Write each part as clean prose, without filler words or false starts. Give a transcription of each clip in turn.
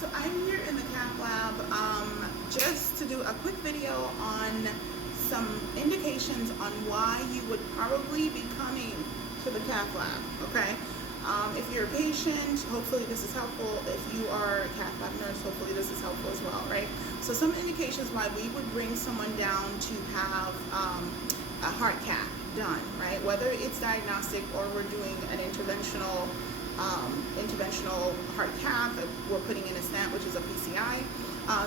so I'm here in the cath lab just to do a quick video on some indications on why you would probably be coming to the cath lab, okay? If you're a patient, hopefully this is helpful. If you are a cath lab nurse, hopefully this is helpful as well, right? So some indications why we would bring someone down to have a heart cath done, right? Whether it's diagnostic or we're doing an interventional heart cath, we're putting in a stent, which is a PCI.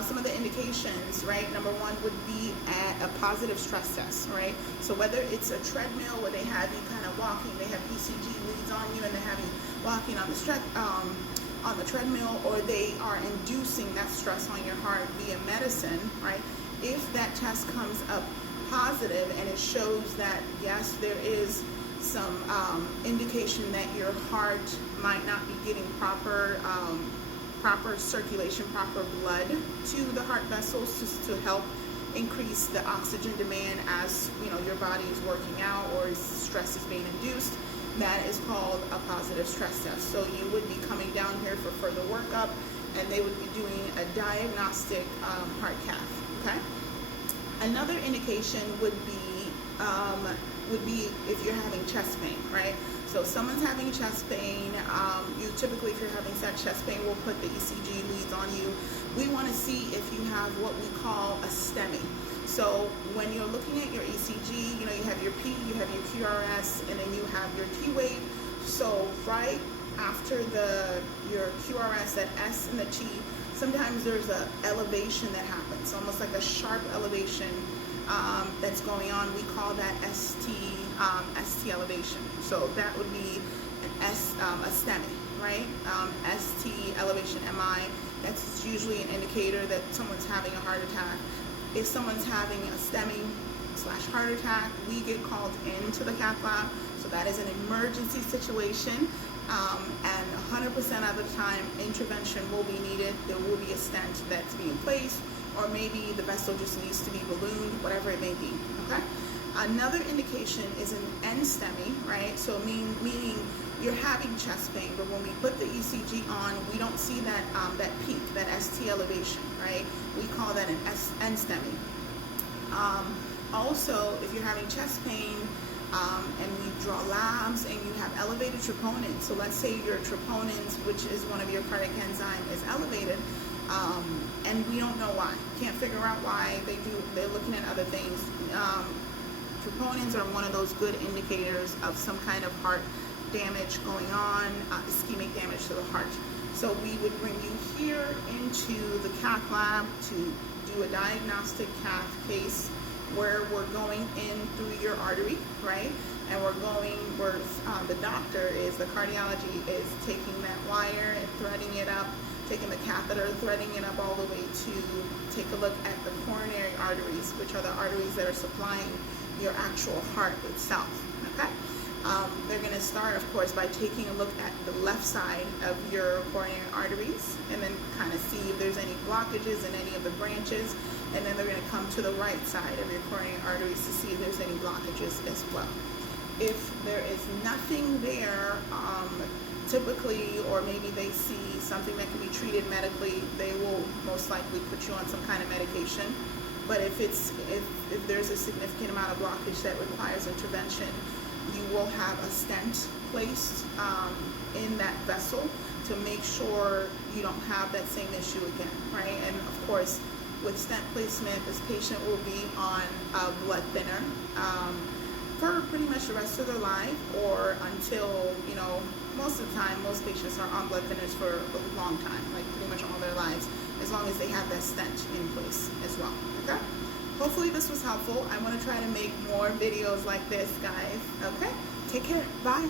Some of the indications, right? Number one would be a positive stress test, right? So whether it's a treadmill where they have you kind of walking, they have ECG leads on you and they have you walking on the treadmill, or they are inducing that stress on your heart via medicine, right? If that test comes up positive and it shows that yes, there is some indication that your heart might not be getting proper circulation, proper blood to the heart vessels to help increase the oxygen demand as your body is working out or stress is being induced. That is called a positive stress test. So you would be coming down here for further workup, and they would be doing a diagnostic heart cath. Okay. Another indication would be if you're having chest pain, right? So if someone's having chest pain, you typically, if you're having that chest pain, we'll put the ECG leads on you. We want to see if you have what we call a STEMI. So when you're looking at your ECG, you have your P, you have your QRS, and then you have your T wave. So right after your QRS, that S and the T, sometimes there's an elevation that happens, almost like a sharp elevation that's going on. We call that ST elevation. So that would be a STEMI, right? ST elevation MI. That's usually an indicator that someone's having a heart attack. If someone's having a STEMI/heart attack, we get called into the cath lab. So that is an emergency situation. And 100% of the time, intervention will be needed. There will be a stent that's being placed, or maybe the vessel just needs to be ballooned, whatever it may be, okay? Another indication is an NSTEMI, right? So meaning you're having chest pain, but when we put the ECG on, we don't see that peak, that ST elevation, right? We call that an NSTEMI. Also, if you're having chest pain, and we draw labs and you have elevated troponins, so let's say your troponins, which is one of your cardiac enzyme, is elevated, and we don't know why, can't figure out why. They're looking at other things. Troponins are one of those good indicators of some kind of heart damage going on, ischemic damage to the heart. So we would bring you here into the cath lab to do a diagnostic cath case, where we're going in through your artery, right? And the doctor the cardiology is taking that wire and threading it up, taking the catheter, threading it up all the way to take a look at the coronary arteries, which are the arteries that are supplying your actual heart itself, okay? They're going to start, of course, by taking a look at the left side of your coronary arteries and then kind of see if there's any blockages in any of the branches, and then they're going to come to the right side of your coronary arteries to see if there's any blockages as well. If there is nothing there, typically, or maybe they see something that can be treated medically, they will most likely put you on some kind of medication. But if there's a significant amount of blockage that requires intervention, you will have a stent placed in that vessel to make sure you don't have that same issue again, right? And of course, with stent placement, this patient will be on a blood thinner for pretty much the rest of their life, or until, most of the time, most patients are on blood thinners for a long time, like pretty much all their lives, as long as they have that stent in place as well, okay? Hopefully this was helpful. I want to try to make more videos like this, guys, okay? Take care. Bye.